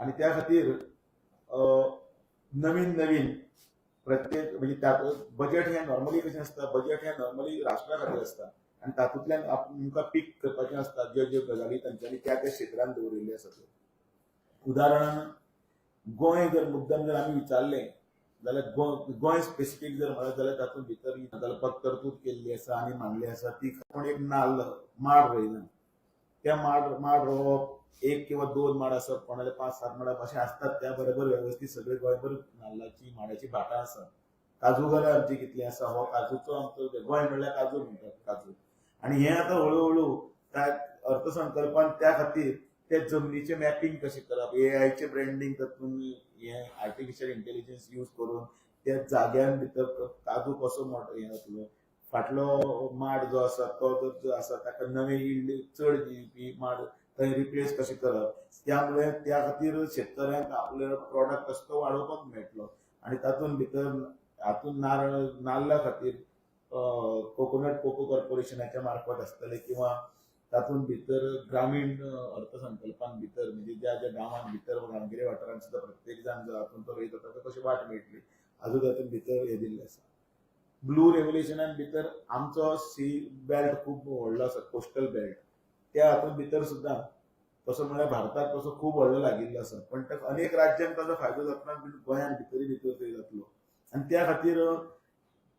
आणि त्या खातीर नवीन नवीन प्रत्येक म्हणजे त्यात बजेट हे नॉर्मली कशें आसता, बजेट हे नॉर्मली राष्ट्रा खातीर आसता आणि तातूंतल्यान आमकां पीक करपाचें आसता, ज्यो ज्यो गजाली तांच्यांनी त्या त्या क्षेत्रांत दवरिल्ले आसात. उदाहरण गोंय जर मुद्दम जर आमी विचारलें जाल्यार गोंय स्पेसिफीक जर म्हणत जाल्यार तातूंत भितर घालपाक तरतूद केल्ली आसा आनी मांडली आसा ती कोण एक नाल्ल माड रोयना. त्या माड रोवप एक किंवा दोन माड आसप, कोणाले 5-7 माड अशें आसतात. त्या बरोबर वेवस्थीत सगळे गोंयभर नाल्लाची माडाची भाटां आसा. काजू घरां आमची कितली आसा, हो काजूचो आमचो गोंय म्हणल्यार काजू म्हणटात, काजू. आनी हें आतां हळू काय अर्थसंकल्पान त्या खातीर त्या जमनीचे मॅपिंग कशें करप, एआयचे ब्रँडिंग तातूंत हें आर्टिफिशियल इंटेलिजन्स यूज करून त्या जाग्यान भितर काजू कसो मोठो हें जातलो, फाटलो माड जो आसा तो जो आसा ताका नवे यील्ड चड दिवपी माड थंय रिप्लेस कशें करप. त्यामुळे त्या खातीर शेतकऱ्यांक आपलो प्रॉडक्ट कसो तो वाडोवपाक मेळटलो. आनी तातूंत भितर हातूंत नाल्ला खातीर कोकोनट कोको कॉर्पोरेशनाच्या मार्फत आसतले किंवा तातूंत भितर ग्रामीण अर्थसंकल्पान भितर म्हणजे ज्या ज्या गांवांत भितर गांवगिऱ्या वाठारांत सुद्दां प्रत्येक जाण जो हातूंत तो रोयता ताका कशी वाट मेळटली हाजो तातूंत भितर हें दिल्लें आसा. ब्लू रेव्होल्युशनान भितर आमचो सी बेल्ट खूब व्हडलो आसा, कोस्टल बेल्ट. त्या हातूंत भितर सुद्दां तसो म्हळ्यार भारताक तसो खूब व्हडलो लागिल्लो आसा, पण अनेक राज्यांक ताजो फायदो जातना गोंयांत भितर थंय जातलो. आनी त्या खातीर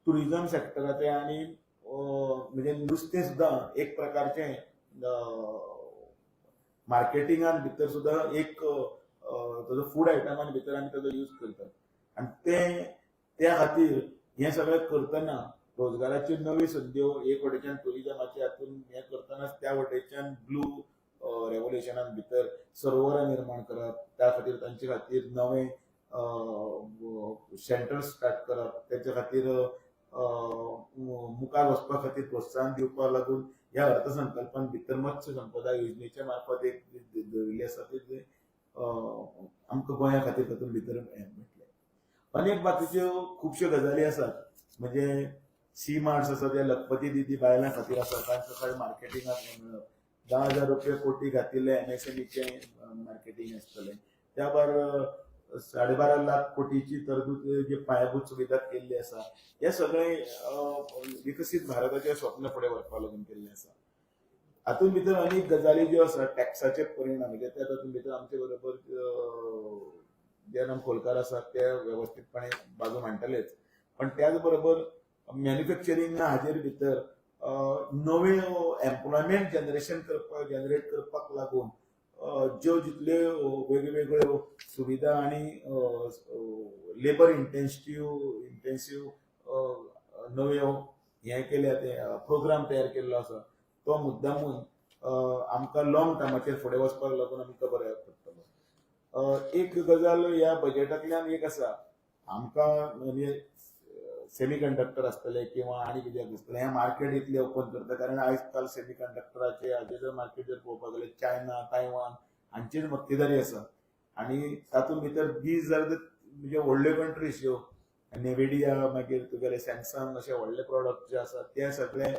टुरिजम सेक्टराचे आनी म्हणजे नुस्तें सुद्दां एक प्रकारचें मार्केटिंगान भितर सुद्दां एक ताजो फूड आयटमान भितर आमी ताजो यूज करतात. आनी त्या खातीर हें सगळें करतना रोजगाराच्यो नव्यो संद्यो एक वटेच्यान टुरिजमाच्या हातून हें करतनाच त्या वटेच्यान ब्लू रेव्होल्युशनान भितर सरोवरां निर्माण करप, त्या खातीर तांचे खातीर नवे सेंटर स्टार्ट करप, तांचे खातीर मुखार वचपा खातीर प्रोत्साहन दिवपाक लागून ह्या अर्थसंकल्पान भितर मत्स्य संपदा योजनेच्या मार्फत एक दवरिल्ली आसा ती आमकां गोंया खातीर तातूंत भितर मेळटलें. अनेक बाकीच्यो खुबश्यो गजाली आसात. म्हणजे सी मार्ट्स आसा ते लखपती दिदी बायलां खातीर आसा, तांकां सकाळी मार्केटिंगाक मेळप. 10,000 रुपया कोटी घातिल्ले एमएसएमईचे मार्केटिंग आसतलें. त्या भायर 12.5 लाख कोटीची तरतूद जी पायाभूत सुविधा केल्ली आसा. हे सगळें विकसीत भारताचें स्वप्न फुडें व्हरपा लागून केल्लें आसा. हातूंत भितर अनेक गजाली ज्यो आसा टॅक्साचे परिणाम म्हणजे त्या तातूंत भितर आमचे बरोबर जे नाम खोलकार आसात ते वेवस्थीतपणे बाजू मांडटलेच, पण त्याच बरोबर मॅन्युफॅक्चरिंग हाजेर भितर नवे एम्प्लॉयमेंट जनरेट करपाक लागून ज्यो जितल्यो वेगवेगळ्यो सुविधा आनी लेबर इंटेन्सिव्ह नव्यो हें केल्या ते प्रोग्राम तयार केल्लो आसा, तो मुद्दामून आमकां लॉंग टर्माचेर फुडें वचपाक लागून आमकां बऱ्याक पडटलो. एक गजाल ह्या बजेटांतल्यान एक आसा, आमकां म्हणजे सेमी कंडक्टर आसतले किंवा आनी कितें आसतलें हें मार्केट इतलें ओपन करता. कारण आयज काल सेमी कंडक्टराचे हाजें जर मार्केट जर पळोवपाक गेल्यार चायना, तायवान हांचीच मक्तेदारी आसा. आनी तातूंत भितर 20,000 म्हणजे व्हडल्यो कंट्रीज ह्यो नेविडिया, मागीर तुगेले सॅमसंग अशे व्हडले प्रॉडक्ट जे आसात ते सगळे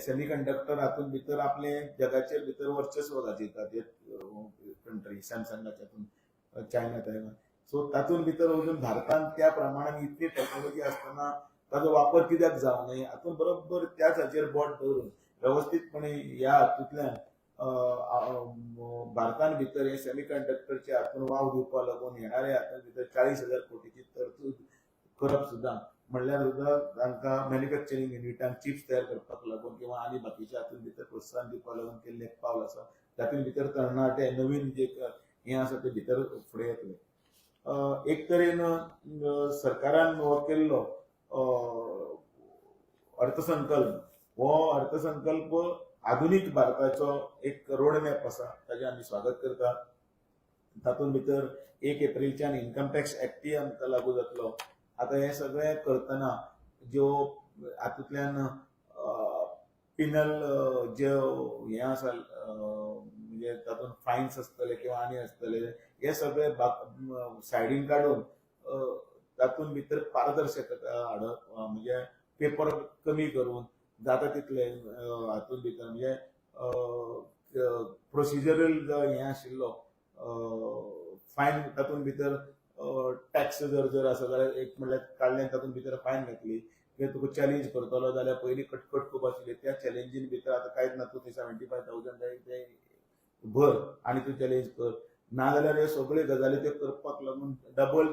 सेमी कंडक्टर हातूंत भितर आपलें जगाचेर भितर वर्चस्व गाजयतात कंट्री सॅमसंगाच्या हातूंत, चायना, तायवान. सो तातूंत भितर अजून भारतान त्या प्रमाणान इतली टॅक्नॉलॉजी आसतना ताजो वापर कित्याक जावं नये, हातूंत बरोबर त्याच हाचेर बोट दवरून वेवस्थीतपणे ह्या हातूंतल्यान भारतान भितर हे सेमी कंडक्टरच्या हातूंत वाव दिवपा लागून येणाऱ्या हातूंत भितर 40,000 कोटीची तरतूद करप सुद्दां म्हणल्यार सुद्दां तांकां मॅन्युफॅक्चरिंग युनिटांक चिप्स तयार करपाक लागून किंवा आनी बाकीच्या हातूंत भितर प्रोत्साहन दिवपा लागून केल्लें एक पावल आसा. तातूंत भितर तरणाटे नवीन जे हें आसा ते भितर फुडें येतले. एक तरेन सरकारान हो केल्लो अर्थसंकल्प, हो अर्थसंकल्प आधुनीक भारताचो एक रोड मॅप आसा, ताचें आमी स्वागत करता. तातूंत भितर 1 एप्रिलच्यान इन्कम टॅक्स एक्टय आमकां लागू जातलो. आतां हें सगळें करतना ज्यो हातूंतल्यान पिनल ज्यो हें आसा म्हणजे तातूंत फायन्स आसतले किंवा आनी आसतले हे सगळे सायडीन काडून तातूंत भितर पारदर्शकता हाडप, म्हणजे पेपर कमी करून जाता तितले हातूंत भितर म्हणजे प्रोसिजरल जो हें आशिल्लो फायन तातूंत भितर टॅक्स जर जर आसा जाल्यार एक म्हणल्यार काडलें तातूंत भितर फायन घातली किंवा तुका चॅलेंज करतलो जाल्यार पयलीं कटकट खूब आशिल्ली त्या चॅलेंजीन भितर आतां कांयच ना तूं 75,000 जाय ते भर आनी तूं चॅलेंज कर नाजाल्यार ह्यो सगळ्यो गजाली त्यो करपाक लागून डबल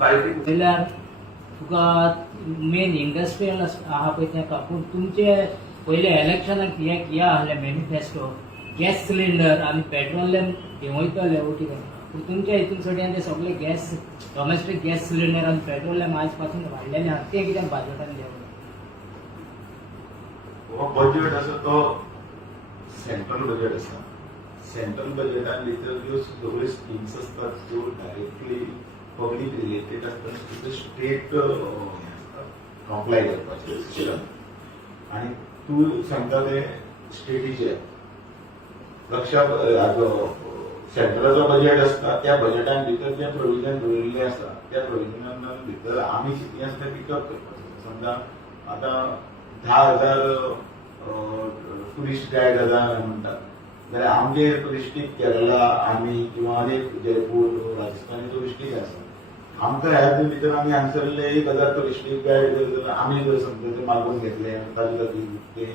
जाल्यार तुका मेन इंडस्ट्रियल आहा पळय तेका पूण तुमचे पयले इलेक्शनाक हे आहले मॅनिफेस्टो गॅस सिलिंडर आनी पेट्रोलियम हे वयतले ओटी पूण तुमच्या हितून सगळ्यान ते सगळे गॅस डॉमेस्टीक गॅस सिलिंडर आनी पेट्रोलियम आज पासून वाडलेले आहा ते कित्याक बाजेटान देंवले? हो बजेट आसा तो सेंट्रल बजेट आसा. सेंट्रल बजेटान भितर ज्यो सगळ्यो स्किम्स आसतात त्यो डायरेक्टली पब्लीक रिलेटेड आसतात स्टेट कॉम्प्लाय करपाचें सिस्टम आनी तूं सांगता ते स्टेटीचे लक्षात सेंट्रलाचो बजेट आसता त्या बजेटान भितर जे प्रोविजन दवरिल्ले आसा त्या प्रोविजनान भितर आमी कितें आसता पिकअप करपाचें. समजा आतां 10,000 टुरिस्ट गायड म्हणटात जाल्यार आमगे टुरिस्टीक केरला आमी किंवा अनेक जयपूर राजस्थानी टुरिस्टीक आसा आमकां ह्या भितर आमी हांगसरले 1,000 टुरिस्टीक गायड जर आमी जर समजा ते मागून घेतले ताजे खातीर ते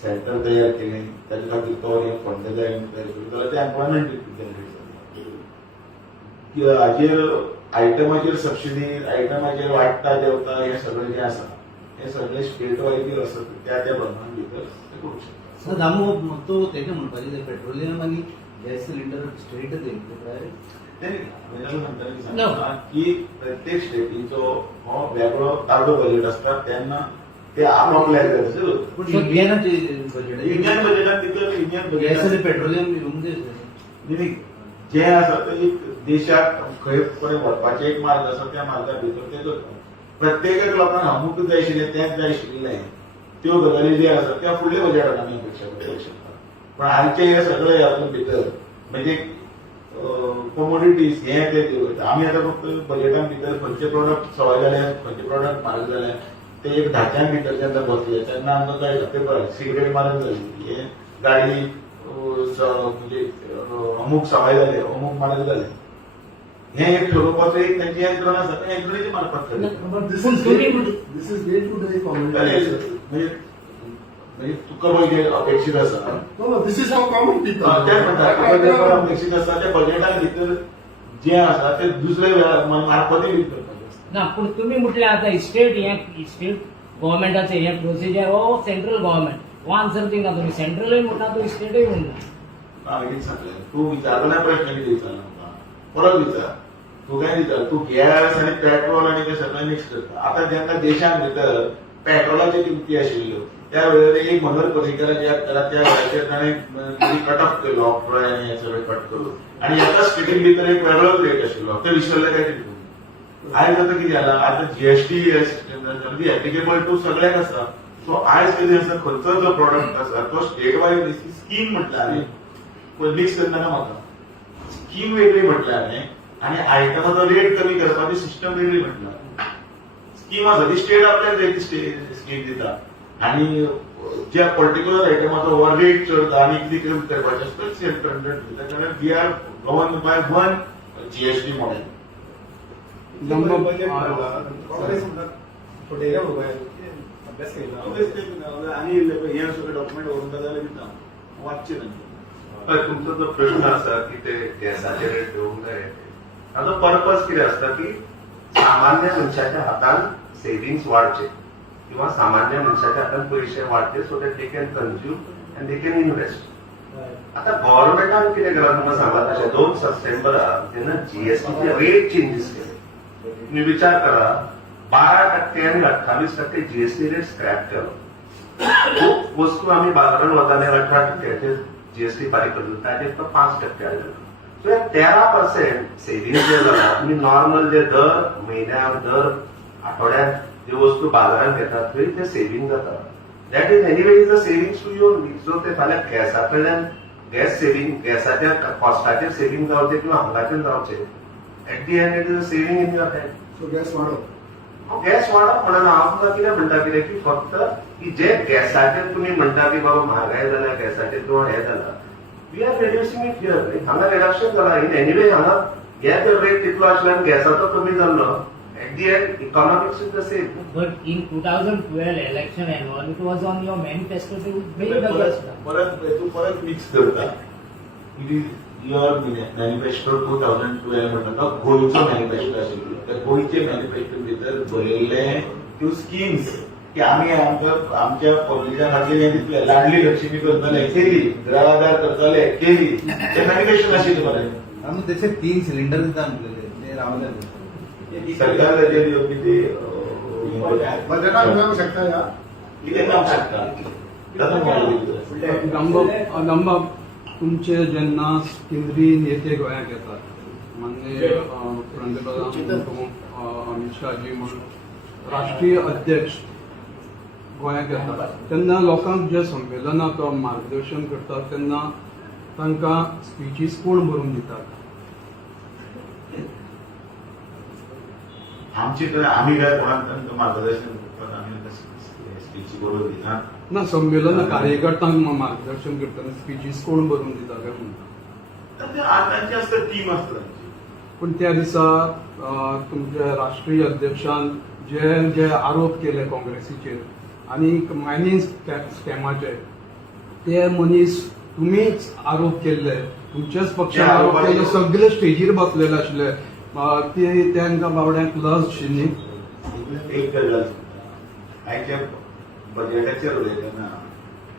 सेंटर तयार केलें ताजे खातीर तो एक फंड तयार केलो जाल्यार ते एम्प्लॉयमेंट जनरेट जाता. हाजेर आयटमाचेर सबसिडी आयटमाचेर वाडटा देंवता हें सगळें जें आसा हे सगळे स्टेट वायज आसा त्या प्रमाण भितर ते करूंक शकता. सर दामो तो तेका म्हणपाचें पेट्रोलियम आनी गॅस सिलिंडर स्ट्रेट सांगता की प्रत्येक स्टेटीचो हो वेगळो ताजो बजेट आसता तेन्ना ते आपापल्या इंडियन बजेट इंडियन बजेटान तितलो इंडियन गॅस आनी बजेट पेट्रोलियम येवंक जाय. जे आसा ते एक देशाक खंय पर्यंत व्हरपाचें एक मार्ग आसा त्या मार्गा भितर ते करता. प्रत्येक लोकांक अमूक जाय आशिल्लें तेंच जाय आशिल्लें त्यो गजाली जे आसा त्या फुडल्या बजेटान आमी अपेक्षा करूंक शकता. पण आमचे हे सगळे हातूंत भितर म्हणजे कमोडिटीज हे ते आमी आतां फक्त बजेटान भितर खंयचे प्रोडक्ट सवाय जाले खंयचे प्रोडक्ट म्हारग जाले ते एक धाच्यान भितर जेन्ना बसले तेन्ना आमकां कळटा पेपर सिगरेट म्हारग जाली हे गाडी म्हणजे अमूक सवाय जाले अमूक म्हारग जाले हे एक ठरोवपाचो एक तेंचे यंत्रण आसा त्या यंत्रणेचे मार्फत म्हणजे तुका पळय अपेक्षीत आसा दिस इज हाऊ कॉमन पीपल अपेक्षीत आसा त्या बजेटान भितर जे आसा ते दुसऱ्या मार्फतूय रीत करपाचें. ना पूण तुमी म्हटलें आतां स्टेट गव्हर्मेंटाचें हें प्रोसिजर हो सेंट्रल गव्हर्मेंट हो आन्सर दिना तुमी सेंट्रलूय म्हणटा तो स्टेटूय म्हणटा. हांवें सांगलें तूं विचारलेल्या प्रश्न कितें विचारला म्हाका परत विचार तूं काय विचार तूं गॅस आनी पेट्रोल आनी ते सगळें मिक्स करता. आतां जेन्ना देशांत भितर पेट्रोलाच्यो किमती आशिल्ल्यो त्या वेळार एक मनोहर पर्रीकर त्या वेळाचेर ताणें कट ऑफ केलो ऑक्ट्रॉय आनी हे सगळें कट करून आनी एका स्टेटीन भितर एक वेगळोच रेट आशिल्लो ते विसरले काय कितें. आयज आतां कितें जाला आतां जीएसटी एप्लिकेबल टू सगळ्यांक आसा. सो आयज कितें आसा खंयचो जो प्रोडक्ट आसा तो स्टेट वायज स्कीम म्हटल्यार मिक्स करनाका म्हाका स्कीम वेगळी म्हटल्यार आनी आयटमाचो रेट कमी करपाची सिस्टम वेगळी म्हटल्यार स्कीम आसा ती स्टेट आपल्याक स्कीम दिता आनी ज्या पर्टिक्युलर आयटमाचो हो रेट चड आनी कितें कमी करपाचें आसता सेंट्रल दिता कारण we are govern by one GST model. आनी हे सगळे डॉक्युमेंट व्हरून जाल्यार दिता वाचचे ना. तुमचो जो प्रश्न आसा की ते गॅसाचे रेट देवंक जाय ताचो पर्पज कितें आसता की सामान्य मनशाच्या हातान सेव्हिंग्स वाडचे किंवा सामान्य मनशाच्या हातान पयशे वाडचे so that they can consume and they can invest. आता गव्हर्नमेंटान कितें केला तुमकां सांगता तशें 2 सप्टेंबराक जेन्ना जीएसटीचे रेट चेंजीस केले तुम्ही विचार करा 12% आणि 28% जीएसटी रेट स्क्रॅप केलो. वस्तू आम्ही बाजारात वताले 18% जीएसटी फारीक करतो ताजेर तो 5% आयलो. सो 13% सेव्हिंग जे जाला तुम्ही नॉर्मल जे दर म्हयन्याक दर आठवड्यात जे वस्तू बाजारात घेतात थंय ते सेव्हिंग जाता. That is anyway is a savings to your need. So ते फाल्यां गॅसा कडल्यान गॅस सेव्हिंग गॅसाच्या कॉस्टाचेर सेव्हिंग जावचे किंवा हांगाचेर जावचे at the end it is a saving in your hand. So gas वाडप गॅस वाडप म्हणून हांव तुमकां कितें म्हणटा कितें की फक्त की जे गॅसाचेर तुमी म्हणटा की बाबा म्हारगाय जाल्या गॅसाचेर किंवा हे जाला we are reducing it here. हांगा रिडक्शन जाला इन एनीवे हांगा गॅस रेट तितलो आसलो आनी गॅसाचो कमी जाल्लो. At the end, economics is the same. But in 2012 election annual, it was on your manifesto to build the gas. परत तू परत मिक्स करता. युअर मॅनिफेस्टो 2012 म्हणटा तो गोंयचो मॅनिफेस्टो आशिल्लो. त्या गोंयचे मॅनिफेस्टो भितर बरयल्ले त्यो स्किम्स की आमी आमच्या पब्लिका खातीर हें दितले, लाडली लक्ष्मी करतले, केली, घरादार करतले, केली. ते मॅनिफेस्टो आशिल्ले बरें. आम्ही त्याचे 3 सिलेंडर दिता म्हणलेले ते रावले. सरकार ताचेर योग्य ती बजेटात मिळवू शकता या कितें काम शकता तातूंत वाडली. गांबा तुमचे जेन्ना केंद्रीय नेते गोंयांत येतात, माननीय पंतप्रधान अमित शाहजी म्हणून राष्ट्रीय अध्यक्ष गोंयांत येतात, तेन्ना लोकांक जे संमेलनाक मार्गदर्शन करतात तेन्ना तांकां स्पिचीस कोण बरोवन दितात? आमचे कडेन आमी काय कोणाक तांकां मार्गदर्शन करपाक आमी स्पीच बरोवन दिना. ना संमेलन कार्यकर्त्यांक मार्गदर्शन करतना स्पिचीस कोण बरोवन दिता काय म्हणटा? तांची आसता टीम आसता तांची. पण त्या दिसा तुमच्या राष्ट्रीय अध्यक्षान जे जे आरोप केले काँग्रेसीचेर आणि मायनिंग स्कॅमाचे, ते मनीस तुमीच आरोप केल्ले, तुमच्याच पक्षान आरोप केले, सगळे स्टेजीर बसलेले आशिल्ले, ते तांकां बावड्यांक लज आशिल्ली. एक गजाल आयच्या बजेटाचेर उलयतना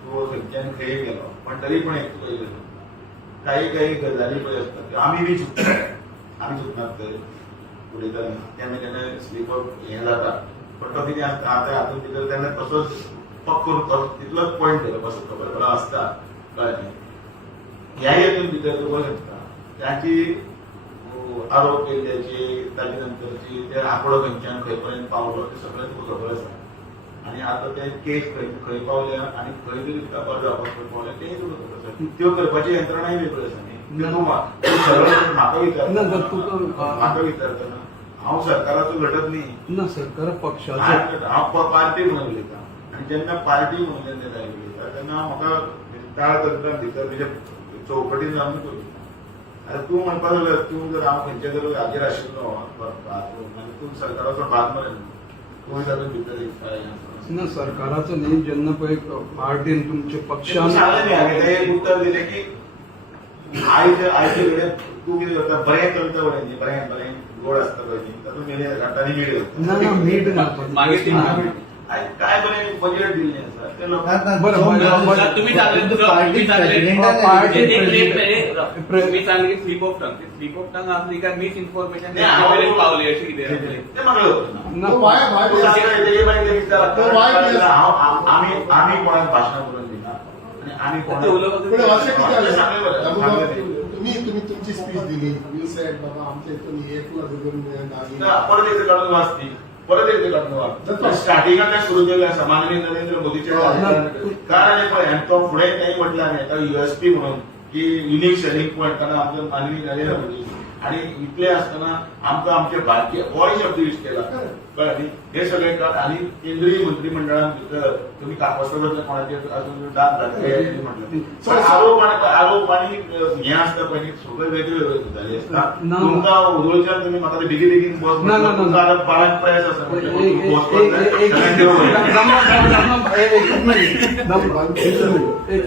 तो खंयच्यान खंय गेलो, पण तरी पण एक पयलें काही गजाली पळय आसतात त्यो आमी बी चुकतात. आमी चुकनात तर उलयतना केन्ना केन्ना स्लीप हें जाता, पण तो कितें आसता आतां हातूंत भितर तेन्ना तसोच पक्क तितलोच पॉयंट घेवप असो खबर आसता, कळ्ळें. ह्या हेतून भितर तुका शकता त्याची आरोप केल्ल्याची, ताचे नंतरची ते आंकडो खंयच्यान खंय पर्यंत पावलो ते सगळें तुका खबर आसा. आणि आता ते केस खंय पावल्या आणि खंय तरी तुका अर्ज वापस पावल्या तेय तुका खबर आसा. त्यो करपाची यंत्रणाय वेगळी आसा न्ही. तूं सरळ म्हाका विचारतना हांव सरकाराचो घटक न्ही ना सरकार पक्षाचो हांव पार्टी म्हणून उलयता. आनी जेन्ना पार्टी म्हणून जेन्ना उलयता तेन्ना म्हाका ताळतंत्रां भितर म्हणजे चौकटीन जावन करूं. आतां तूं म्हणपाक लागलो तूं जर हांव खंयच्या जर हाजेर आशिल्लो आनी तूं सरकाराचो भाग मरे तूं तातूंत भितर ना सरकाराचो न्ही, जेन्ना पळय पार्टीन तुमच्या पक्षान सांगलें न्ही हांवें एक उत्तर दिलें की आयचे वेळेर तूं कितें करता, बरें चलता पळय न्ही, बरें गोड आसता पळय न्ही, तातूंत मिरयां घालता आनी मीठ घालता. ना मीठ घालपाचें काय बरें बजेट दिल्लें आसा ते लोकांक तुम्ही सांगले स्लीप ऑफ टंग असली काय मिस इन्फॉर्मेशन पावली अशी कितें ते म्हाका ना आम्ही कोणाक भाशणां करून दिना आनी आमी पुढे वर्ष किती आले? सांगलें तुम्ही तुमची स्पीच दिली, यू सेड बाबा आमच्या इथून 1,00,000 परत एकदा काढून वाचती, परत एकदा काढून वाच. स्टार्टिंगाक सुरू केलें आसा माननीय नरेंद्र मोदीचे कारण पळय, आनी तो फुडें तेंय म्हटलें आनी युएसपी म्हणून की युनिक सेलिंग पॉयंट कारण आमचो माननीय नरेंद्र मोदी आणि इतले असताना आमकां आमचे भारतीय हो शब्द यूज केला, कळ्ळें न्ही. हे सगळे आणि केंद्रीय मंत्रिमंडळान भितर तुम्ही कागदपत्रांतल्या कोणाचेर अजून दाद घातले म्हटलं. आरोप आणि हें आसता पळय न्ही, सगळे वेगळे गजाली आसता. तुमकां उदोळच्यान तुमी म्हाका बेगीन बेगीन बस बाळांक प्रयास आसा एक